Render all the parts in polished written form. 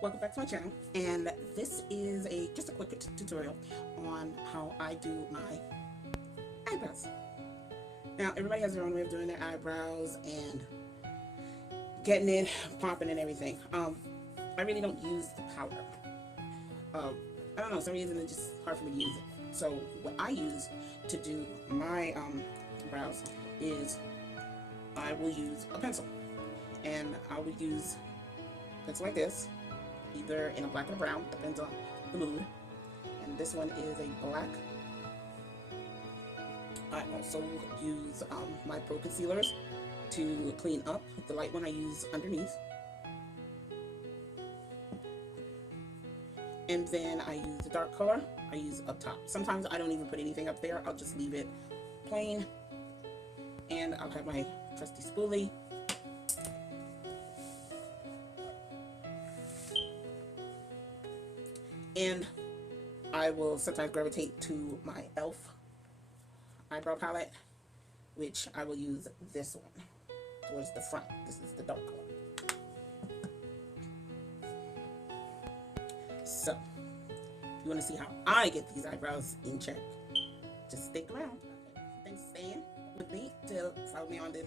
Welcome back to my channel, and this is just a quick tutorial on how I do my eyebrows. Now, everybody has their own way of doing their eyebrows and getting it popping and everything. I really don't use the powder. I don't know, some reason it's just hard for me to use it. So what I use to do my brows is I will use a pencil, and I will use a pencil like this, either in a black or a brown, depends on the mood. And this one is a black. I also use my pro concealers to clean up. The light one I use underneath. And then I use the dark color, I use up top. Sometimes I don't even put anything up there, I'll just leave it plain. And I'll have my trusty spoolie. And I will sometimes gravitate to my e.l.f. eyebrow palette, which I will use this one towards the front. This is the dark color. So, if you want to see how I get these eyebrows in check, just stick around. Thanks for staying with me to follow me on this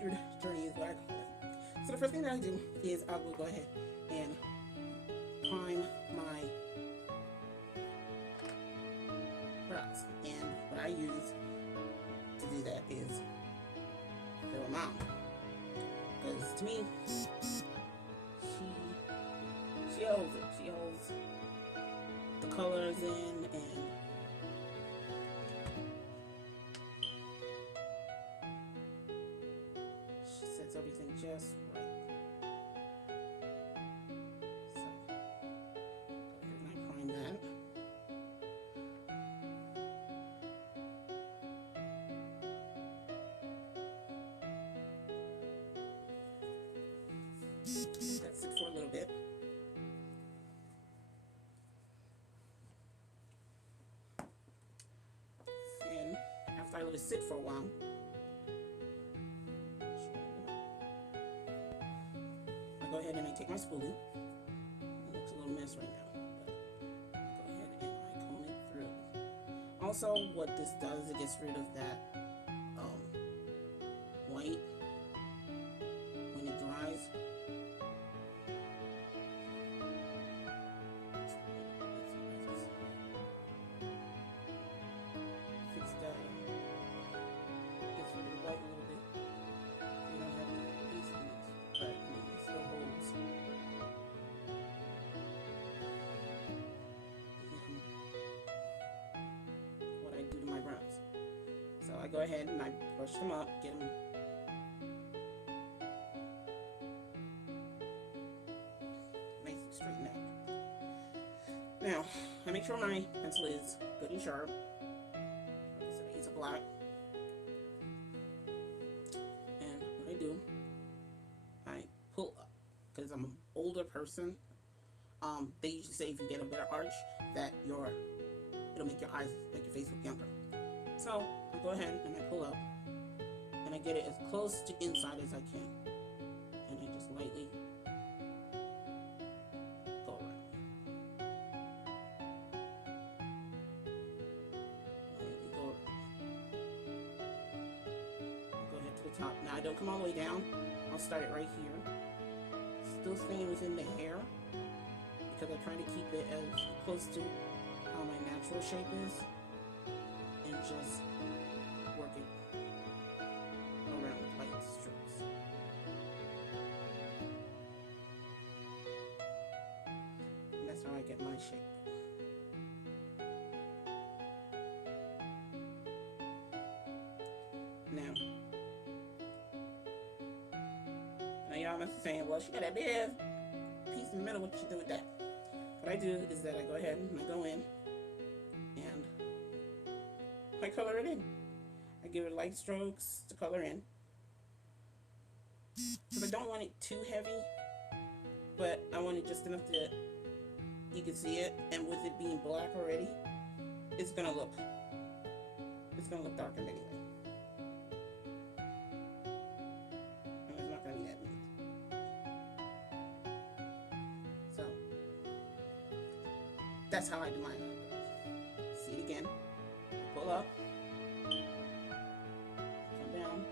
weird journey is what I call it. So the first thing that I do is I will go ahead and prime my brows. And what I use to do that is fill them out. Because to me, she holds it. She holds the colors in, and she sets everything just right. So, go ahead and I prime that. That's it for a little bit. And after I let it sit for a while, I go ahead and I take my spoolie. It looks a little mess right now, but I go ahead and I comb it through. Also, what this does, it gets rid of that white when it dries. Fix that. Gets rid of the white a little bit. You don't have any paste in it, but I mean, it still holds. What I do to my brows. So I go ahead and I brush them up, get them nice and straightened out. Now, I make sure my pencil is good and sharp. Like I said, I use a black. And what I do, I pull up. Because I'm an older person, they usually say if you get a better arch, that it'll make your eyes, make your face look younger. So I go ahead and I pull up, and I get it as close to inside as I can, and I just lightly go around. Lightly go around. Go ahead to the top. Now I don't come all the way down. I'll start it right here, still staying within the hair, because I try to keep it as close to how my natural shape is, and just work it around with light strokes. And that's how I get my shape. Now y'all must be saying, well, she got that big piece in the middle, what you do with that? What I do is that I go ahead and I go in and I color it in. I give it light strokes to color in. Because I don't want it too heavy, but I want it just enough that you can see it, and with it being black already, it's gonna look darkened anyway. And it's not gonna be that neat. So that's how I do my eyebrows. See it again. Pull up, come down,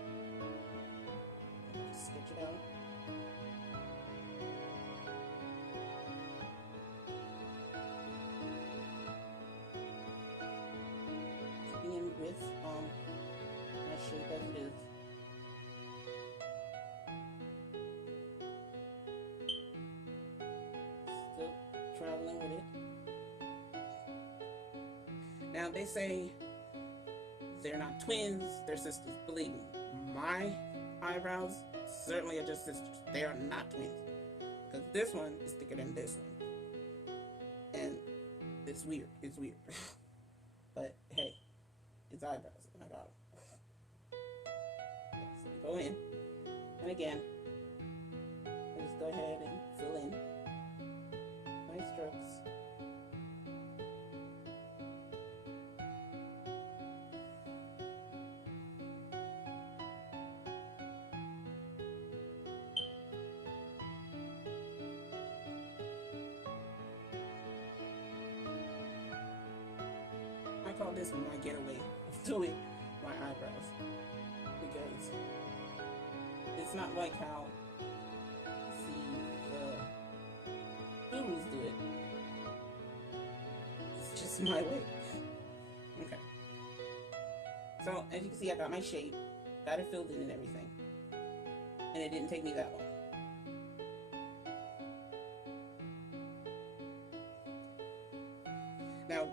just sketch it out. Keeping in with my shape as it is. Still traveling with it. Now they say they're not twins, they're sisters. Believe me, my eyebrows certainly are just sisters. They are not twins. Because this one is thicker than this one. And it's weird. It's weird. But hey, it's eyebrows. And I got them. So we go in. And again, I just go ahead and fill in my strokes. I call this my getaway of doing my eyebrows, because it's not like how see the gurus do it. It's just my way. Okay. So as you can see, I got my shape, got it filled in and everything, and it didn't take me that long. Now,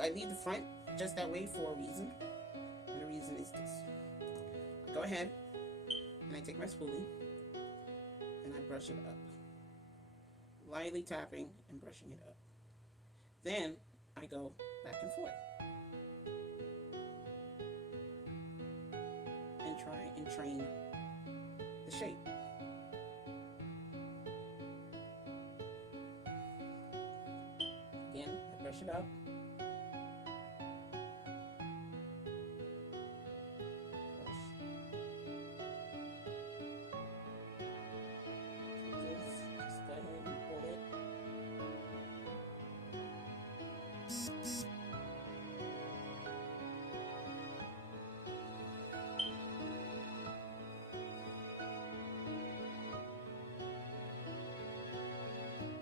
I leave the front just that way for a reason, and the reason is this. I go ahead and I take my spoolie and I brush it up, lightly tapping and brushing it up. Then I go back and forth and try and train the shape. Again, I brush it up.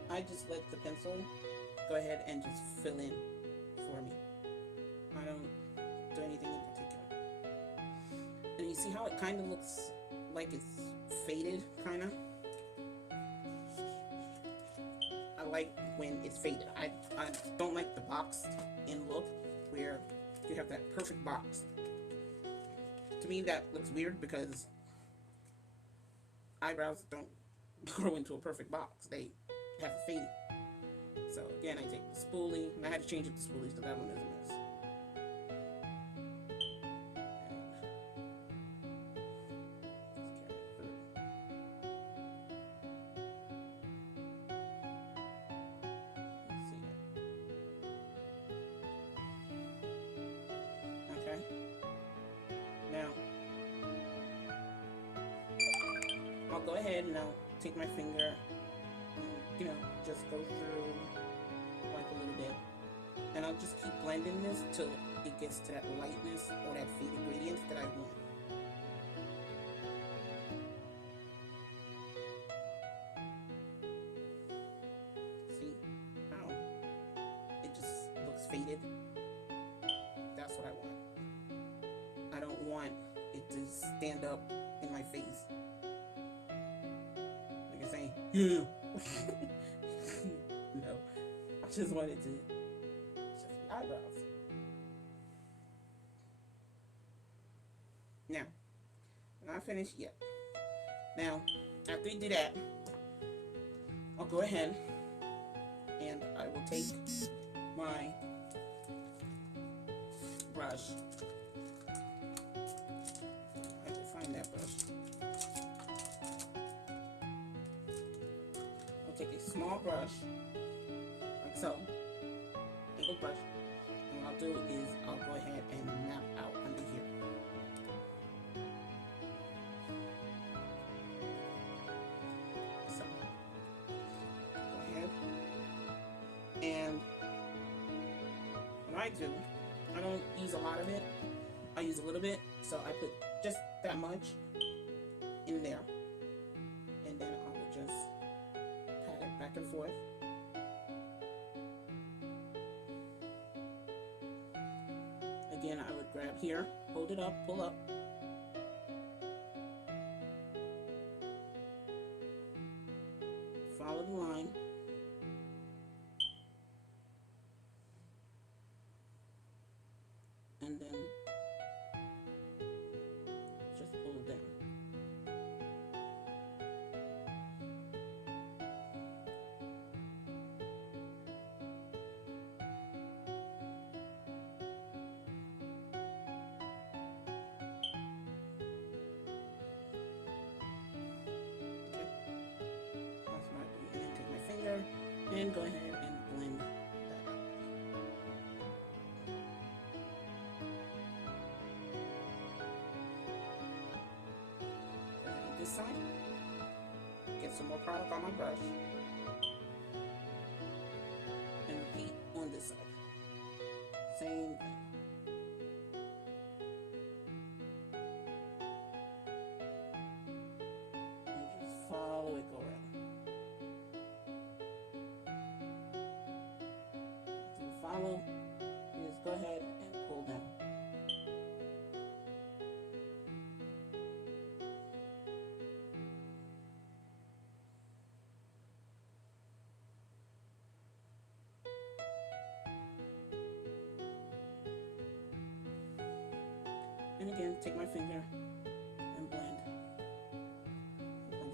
I just let the pencil go ahead and just fill in for me. I don't do anything in particular. And you see how it kind of looks like it's faded, kind of? I like when it's faded. I don't like the boxed in look where you have that perfect box. To me, that looks weird because eyebrows don't grow into a perfect box. They have a fading. So again, I take the spoolie, and I had to change it to spoolies because that one is a mess. Okay. Now, I'll go ahead and I'll take my finger and, just go through, wipe a little bit. And I'll just keep blending this till it gets to that lightness or that faded gradient that I want. See how it just looks faded? That's what I want. I don't want it to stand up in my face. Like I say, yeah. No, I just wanted to just the eyebrows. Now, I'm not finished yet. Now, after you do that, I'll go ahead and I will take my brush. I can find that brush. I'll take a small brush, like so, angled brush, and what I'll do is I'll go ahead and map out under here. So, go ahead and I do, I don't use a lot of it. I use a little bit, so I put just that much in there, and then I will just pat it back and forth. Again, I would grab here, hold it up, pull up, follow the line, and then just pull it down. And go ahead and blend that out. Go ahead on this side. Get some more product on my brush. And repeat on this side. Same thing. And just follow it, go around. Follow is go ahead and pull down. And again, take my finger and blend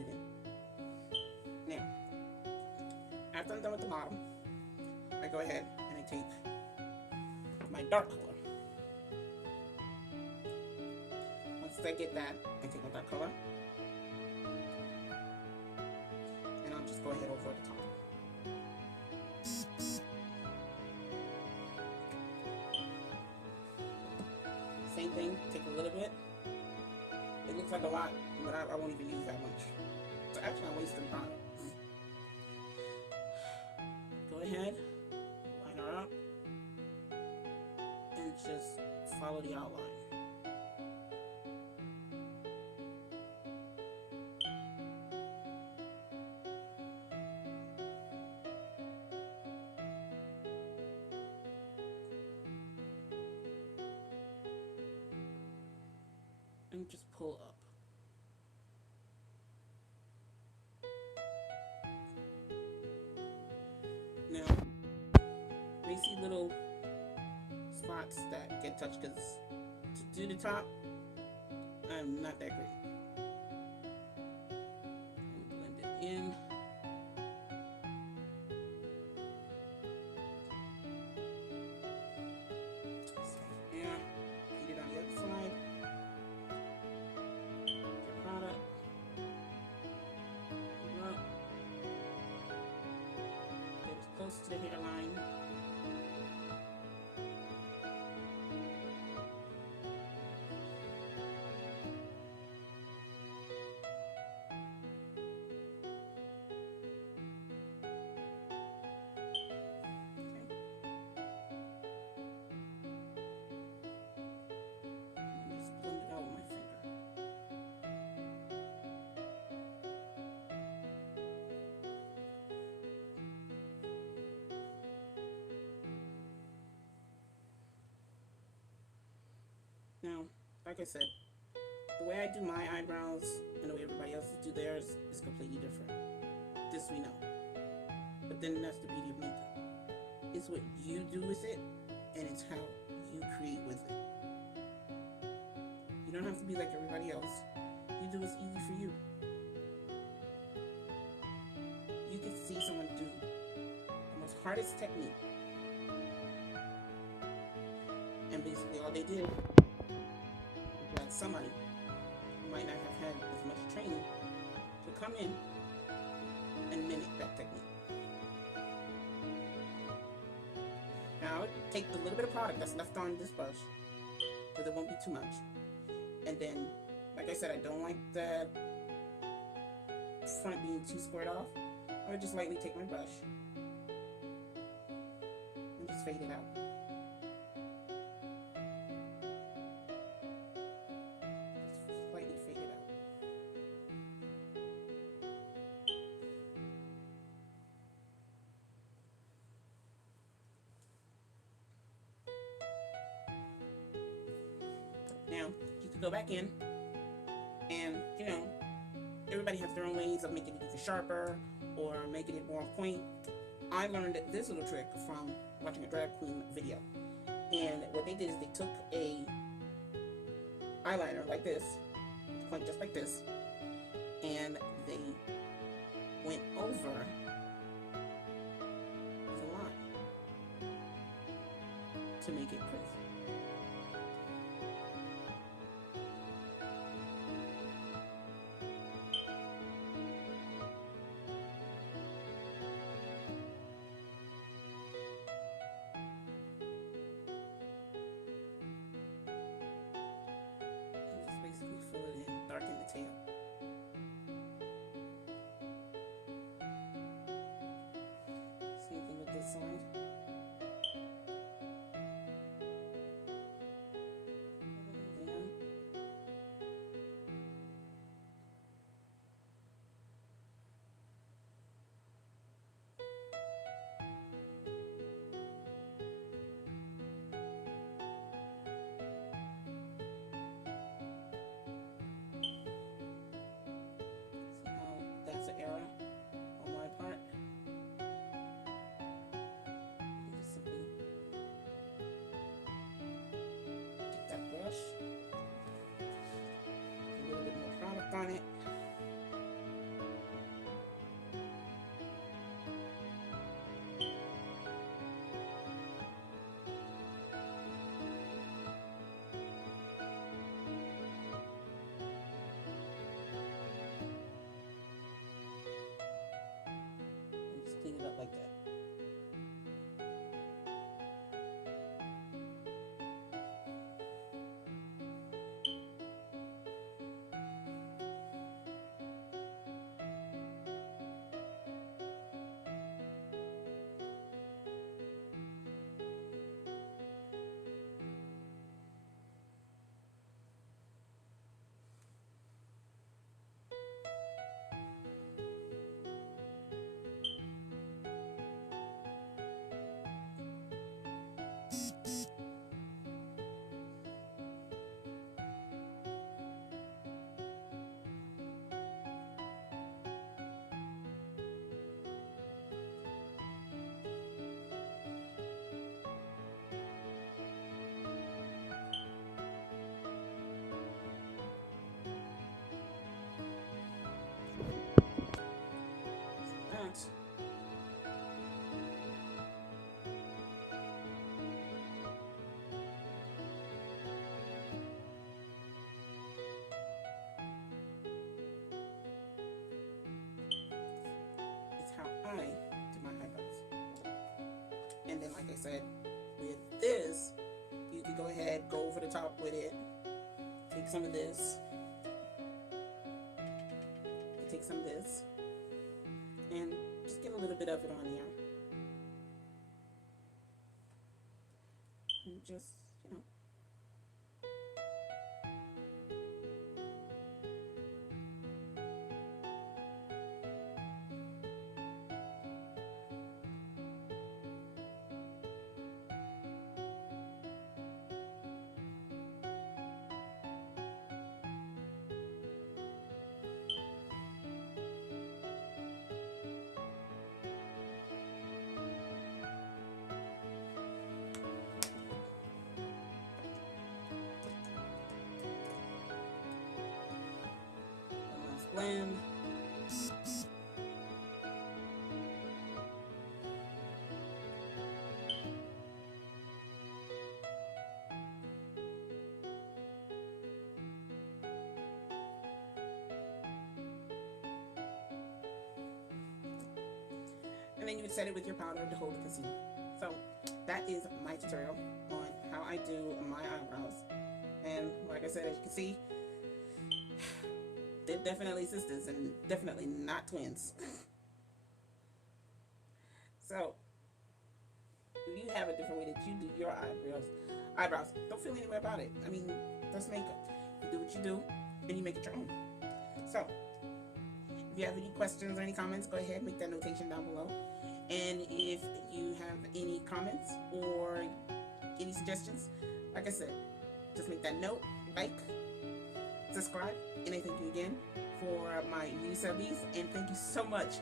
it in. Now, after I'm done with the bottom, I go ahead and I take my dark color. Once I get that, I take my dark color and I'll just go ahead over the top. Same thing, take a little bit. It looks like a lot, but I won't even use that much. So actually I'm wasting product. Go ahead, line her up, and just follow the outline. And just pull up. Now, you see little spots that get touched because to do the top, I'm not that great. Blend it in. Yeah, get it on the other side. Get product. Pull up. Get as close to the hairline. Now, like I said, the way I do my eyebrows and the way everybody else do theirs is completely different. This we know. But then that's the beauty of makeup. It's what you do with it, and it's how you create with it. You don't have to be like everybody else. You do what's easy for you. You can see someone do the most hardest technique, and basically all they did, like somebody who might not have had as much training to come in and mimic that technique. Now I would take the little bit of product that's left on this brush, because it won't be too much, and then, like I said, I don't like the front being too squared off. I would just lightly take my brush and just fade it out. go back in, and everybody has their own ways of making it even sharper or making it more on point. I learned this little trick from watching a drag queen video, and what they did is they took a eyeliner like this, point just like this, and they went over the line to make it crisp. Fill it in, darken the tail. Same thing with this side. That's an error on my part. You just simply take that brush, a little bit more product on it. Clean it up like that. It's how I do my eyebrows. And then, like I said, with this, you can go ahead, go over the top with it. Take some of this. Take some of this. And just get a little bit of it on here. And just, blend. And then you would set it with your powder to hold the concealer. So that is my tutorial on how I do my eyebrows. And like I said, as you can see, they're definitely sisters and definitely not twins. So if you have a different way that you do your eyebrows, don't feel any way about it. I mean, that's makeup. You do what you do and you make it your own. So if you have any questions or any comments, go ahead, make that notation down below. And if you have any comments or any suggestions, like I said, just make that note, like, subscribe, and I thank you again for my new subbies, and thank you so much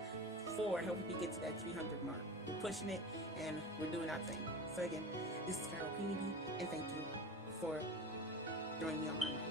for helping me get to that 300 mark. We're pushing it, and we're doing our thing. So again, this is Creamybee, and thank you for joining me on my ride.